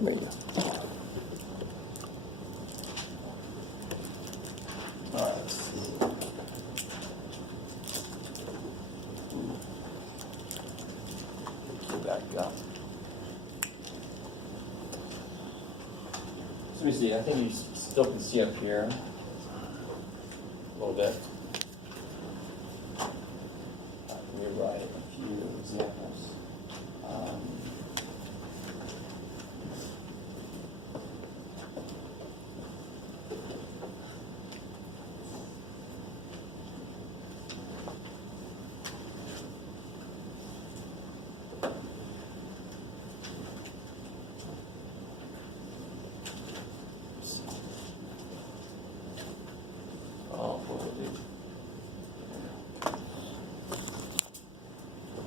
Come here. All right, let's see. Go back up. Let me see. I think you still can see up here a little bit. Let me write a few examples.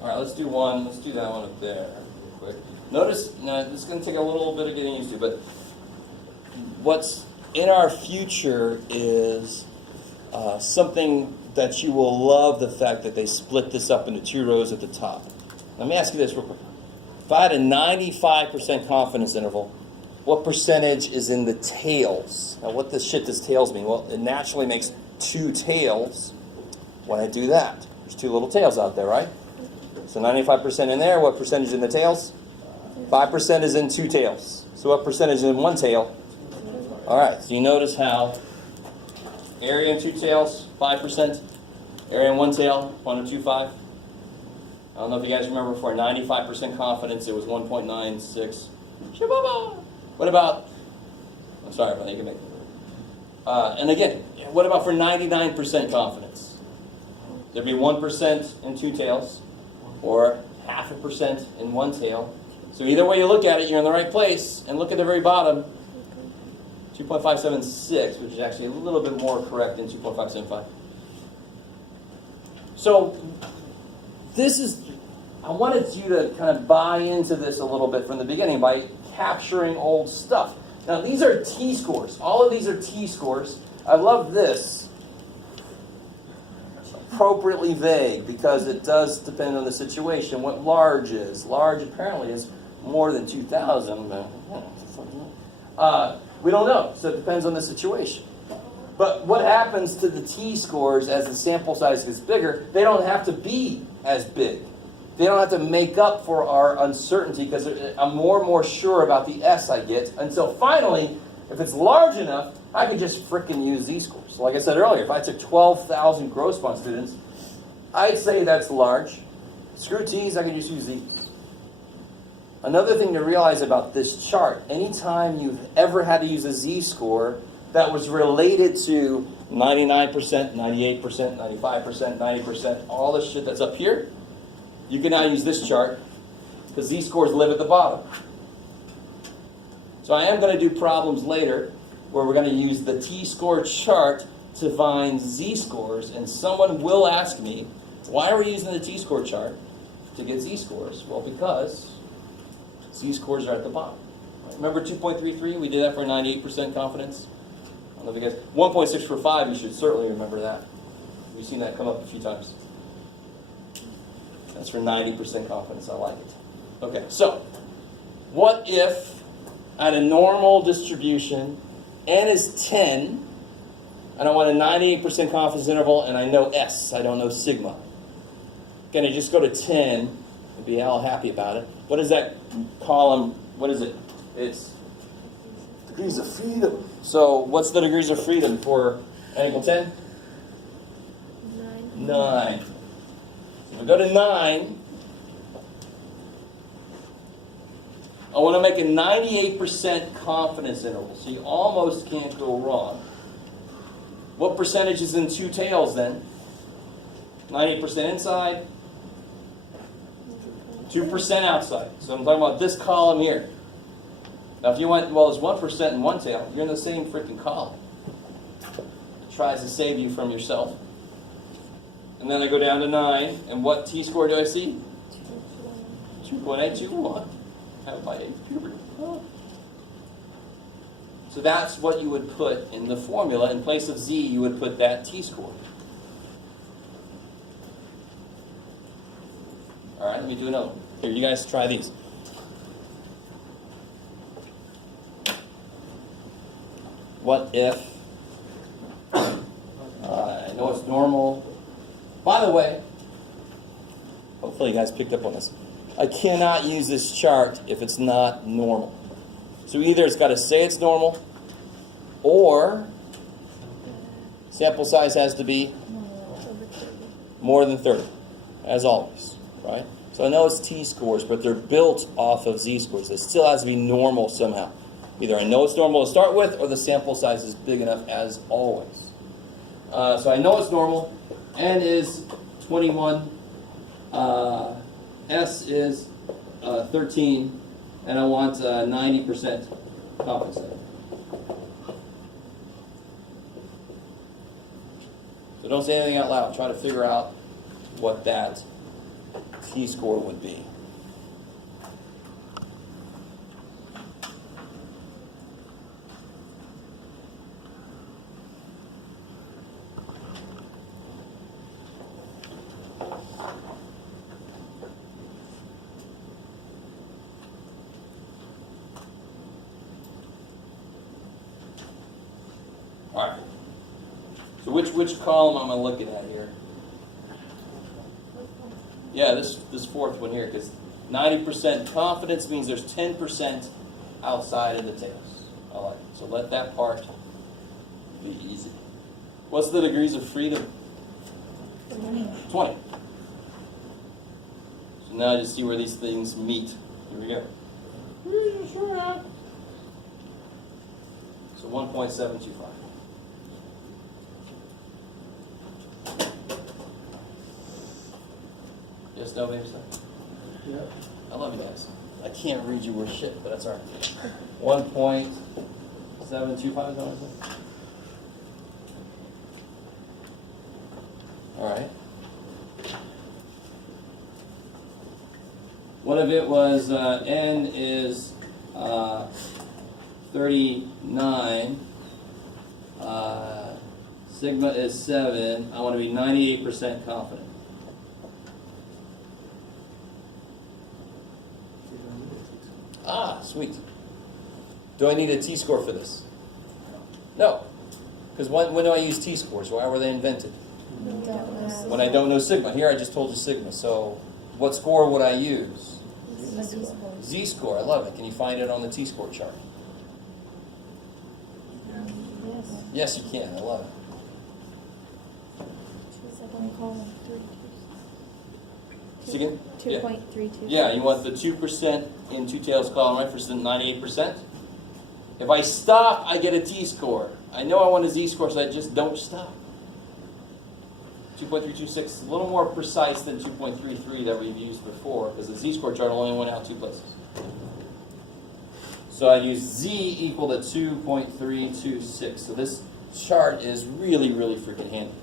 All right, let's do one. Let's do that one up there real quick. Notice, now this is going to take a little bit of getting used to, but what's in our future is something that you will love, the fact that they split this up into two rows at the top. Let me ask you this real quick. If I had a 95% confidence interval, what percentage is in the tails? Now, what the shit does tails mean? Well, it naturally makes two tails when I do that. There's two little tails out there, right? So 95% in there. What percentage in the tails? 5% is in two tails. So what percentage is in one tail? All right, so you notice how area in two tails, 5%. Area in one tail, 0.025. I don't know if you guys remember, for 95% confidence, it was 1.96. What about, I'm sorry, but you can make it. And again, what about for 99% confidence? There'd be 1% in two tails, or 0.5% in one tail. So either way you look at it, you're in the right place. And look at the very bottom, 2.576, which is actually a little bit more correct than 2.575. So this is, I wanted you to kind of buy into this a little bit from the beginning by capturing old stuff. Now these are T-scores. All of these are T-scores. I love this. Appropriately vague, because it does depend on the situation what large is. Large apparently is more than 2,000. We don't know, so it depends on the situation. But what happens to the T-scores as the sample size gets bigger? They don't have to be as big. They don't have to make up for our uncertainty, because I'm more and more sure about the S I get, until finally, if it's large enough, I could just frickin' use Z-scores. Like I said earlier, if I took 12,000 Grossmont students, I'd say that's large. Screw T's, I could just use Z's. Another thing to realize about this chart, anytime you've ever had to use a Z-score that was related to 99%, 98%, 95%, 90%, all the shit that's up here, you can now use this chart, because Z-scores live at the bottom. So I am going to do problems later where we're going to use the T-score chart to find Z-scores, and someone will ask me, why are we using the T-score chart to get Z-scores? Well, because Z-scores are at the bottom. Right? Remember 2.33? We did that for 98% confidence. I don't know if you guys, 1.645, you should certainly remember that. We've seen that come up a few times. That's for 90% confidence. I like it. Okay, so what if I had a normal distribution, n is 10, and I want a 98% confidence interval, and I know S, I don't know sigma. Can I just go to 10 and be all happy about it? What is that column? What is it? It's degrees of freedom. So what's the degrees of freedom for n equal 10? 9. If I go to 9, I want to make a 98% confidence interval, so you almost can't go wrong. What percentage is in two tails then? 98% inside, 2% outside. So I'm talking about this column here. Now if you went, well, there's 1% in one tail, you're in the same freaking column. It tries to save you from yourself. And then I go down to 9, and what T-score do I see? 2.821. Have my 8th puberty. Oh. So that's what you would put in the formula. In place of Z, you would put that T-score. All right, let me do another one. Here, you guys try these. what if, I know it's normal. By the way, hopefully you guys picked up on this. I cannot use this chart if it's not normal. So either it's got to say it's normal, or sample size has to be more than 30, as always, right? So I know it's t-scores, but they're built off of z-scores. It still has to be normal somehow. Either I know it's normal to start with, or the sample size is big enough, as always. So I know it's normal. N is 21. S is 13. And I want 90% confidence level. So don't say anything out loud. Try to figure out what that t-score would be. All right. So which column am I looking at here? Yeah, this fourth one here, because 90% confidence means there's 10% outside of the tails. I like it. So let that part be easy. What's the degrees of freedom? 20. 20. So now I just see where these things meet. Here we go. So 1.725. Yes, no, maybe so. Yeah. I love you guys. I can't read you worth shit, but that's all right. 1.725 is that what I said? All right. One of it was N is 39. Sigma is 7. I want to be 98% confident. Ah, sweet. Do I need a t-score for this? No. Because when do I use t-scores? Why were they invented? When I don't know sigma. Here I just told you sigma. So what score would I use? Z-score. I love it. Can you find it on the t-score chart? Yes, you can. I love it. See again? 2.32. Yeah, you want the 2% in two tails column, right, for 98%. If I stop, I get a t-score. I know I want a z-score, so I just don't stop. 2.326 is a little more precise than 2.33 that we've used before, because the z-score chart only went out two places. So I use z equal to 2.326. So this chart is really, really freaking handy.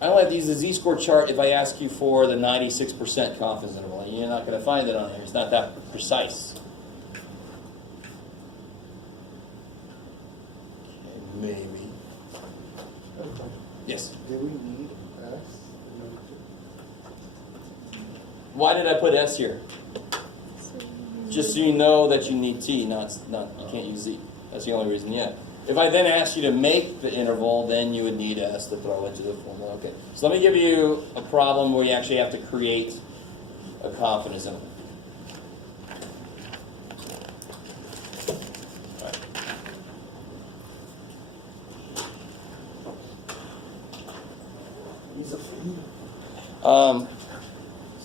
I only have to use the z-score chart if I ask you for the 96% confidence interval. You're not going to find it on here. It's not that precise. Okay, maybe. Yes? Do we need S? Why did I put S here? Just so you know that you need T, not you can't use Z. That's the only reason, yeah. If I then asked you to make the interval, then you would need S to throw into the formula. Okay. So let me give you a problem where you actually have to create a confidence interval.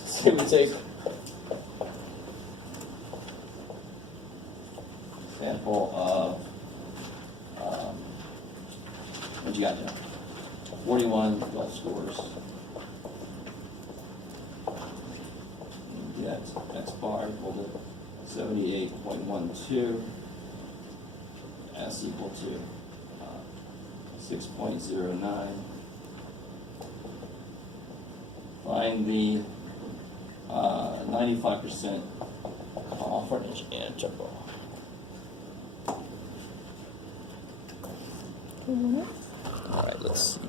Say we take sample of what you got there? 41 golf scores. Get X bar equal to 78.12. S equal to 6.09. Find the 95% confidence interval. All right, let's see.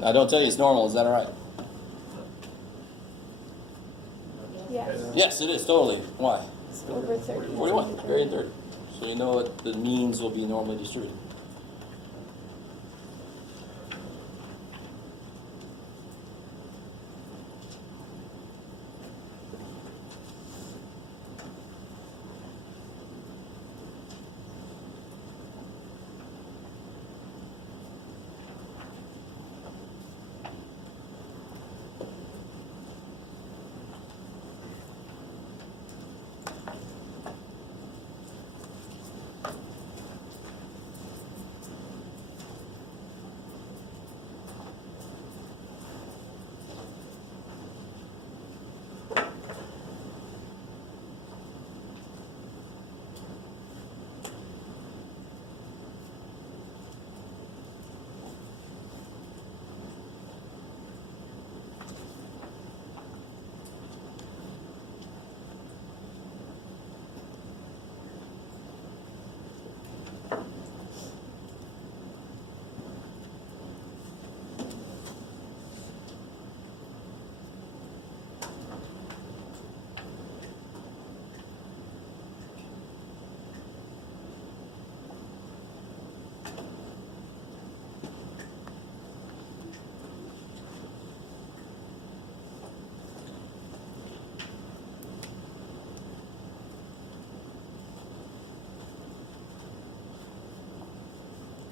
Now, don't tell you it's normal. Is that all right? Yes. Yes, it is, totally. Why? It's over 30. 41, very 30. So you know what the means will be normally distributed.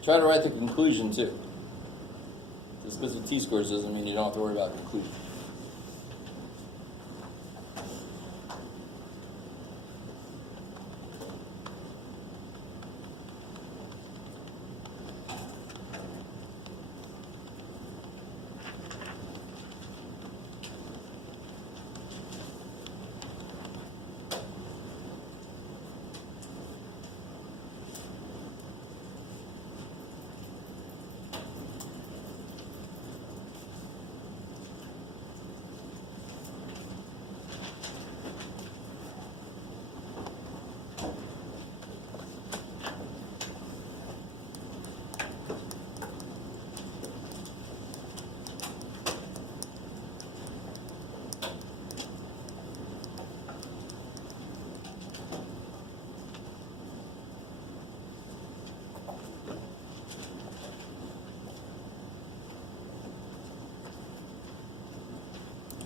Try to write the conclusion too. Just because of t-scores doesn't mean you don't have to worry about conclusion.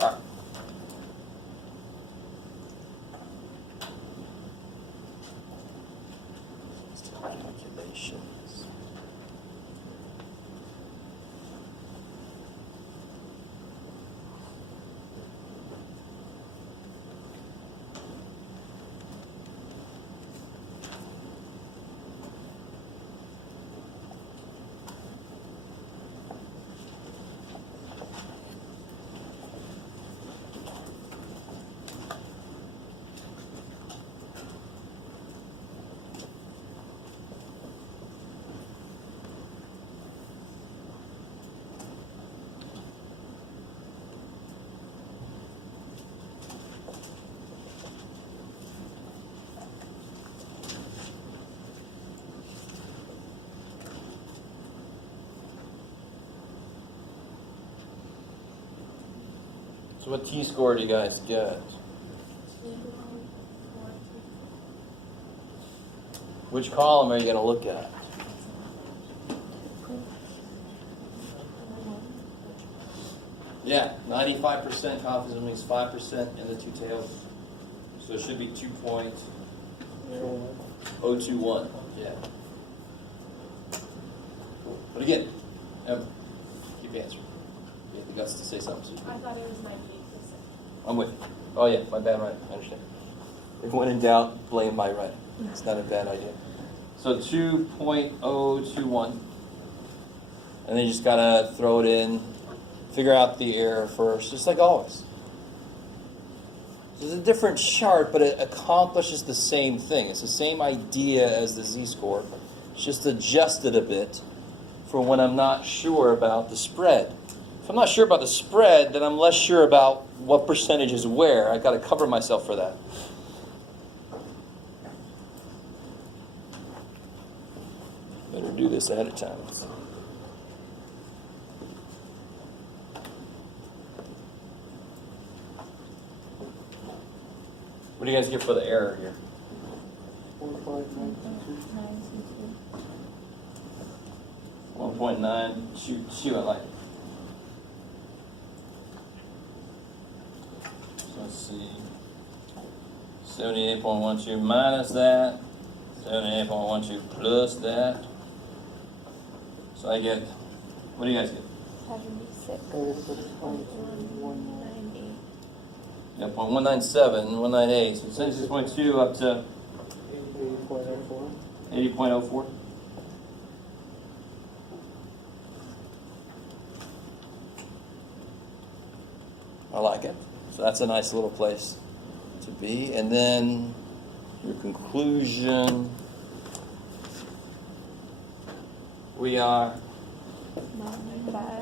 All right. Calculations. So what t-score do you guys get? Which column are you going to look at? Yeah, 95% confidence means 5% in the two tails. So it should be 2.021. Yeah. But again, keep answering. You have the guts to say something. I thought it was 98%. I'm with you. Oh yeah, my bad writing. I understand. If when in doubt, blame my writing. It's not a bad idea. So 2.021. And then you just gotta throw it in, figure out the error first, just like always. It's a different chart, but it accomplishes the same thing. It's the same idea as the z-score. It's just adjusted a bit for when I'm not sure about the spread. If I'm not sure about the spread, then I'm less sure about what percentage is where. I've got to cover myself for that. Better do this ahead of time. What do you guys get for the error here? 1.9. Shoot, I like it. So let's see. 78.12 minus that. 78.12 plus that. So I get, what do you guys get? 76. 36.198. Yeah, 0.197, 198. So 76.2 up to 80.04. 80.04. I like it. So that's a nice little place to be. And then your conclusion. We are 95%.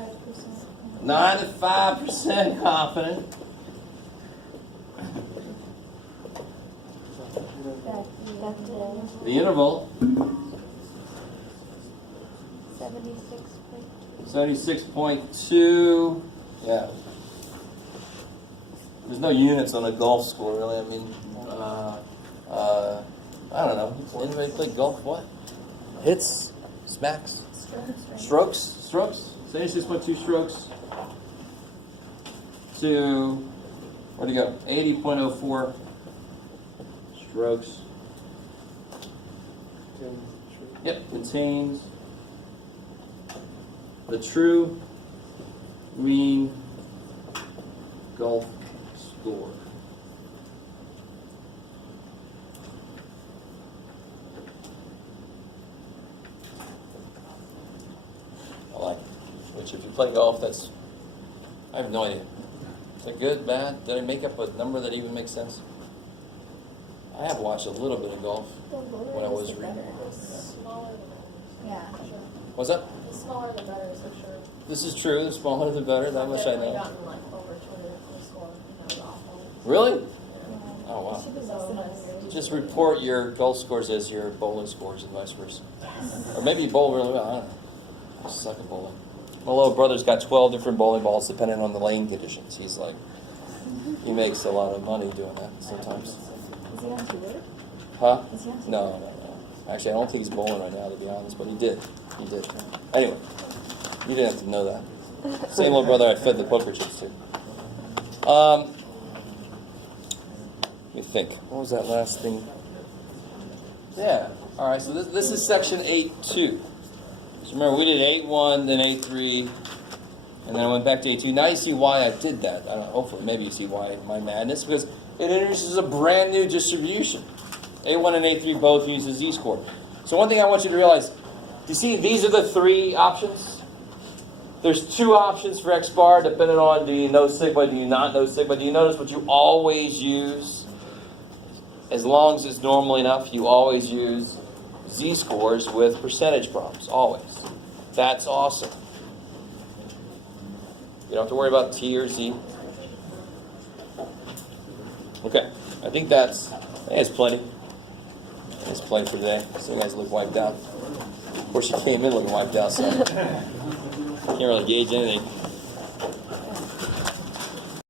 95% confident. That's The interval, 76.2. 76.2. Yeah. There's no units on a golf score, really. I mean, I don't know. Anybody play golf? What? Hits? Smacks? Strokes? Strokes? 76.2 strokes to, where'd you go? 80.04 strokes. Yep, contains the true mean golf score. I like it. Which, if you play golf, that's, I have no idea. Is it good, bad? Did I make up a number that even makes sense? I have watched a little bit of golf when I was reading. Yeah. What's up? The smaller the better, so sure. This is true. The smaller the better. That much I I've know. gotten like over 200 for the score, and that was awful. Really? Oh wow. So, Just report your golf scores as your bowling scores and vice versa. Or maybe you bowl really well. I don't know. I suck at bowling. My little brother's got 12 different bowling balls depending on the lane conditions. He's like, he makes a lot of money doing that sometimes. Is he on tour? Huh? Is he on tour? No. Actually, I don't think he's bowling right now, to be honest, but he did. He did. Anyway, you didn't have to know that. Same little brother I fed the poker chips to. Let me think. What was that last thing? Yeah. All right, so this is section 8.2. So remember, we did 8.1, then 8.3, and then I went back to 8.2. Now you see why I did that. I don't know, hopefully, maybe you see why my madness, because it introduces a brand new distribution. A1 and A3 both use the z-score. So one thing I want you to realize, do you see these are the three options? There's two options for X bar, depending on do you know sigma, do you not know sigma. Do you notice what you always use? As long as it's normal enough, you always use z-scores with percentage problems, always. That's awesome. You don't have to worry about T or Z. Okay, I think that's plenty. That's plenty for today. So you guys look wiped out. Of course, you came in looking wiped out, so can't really gauge anything.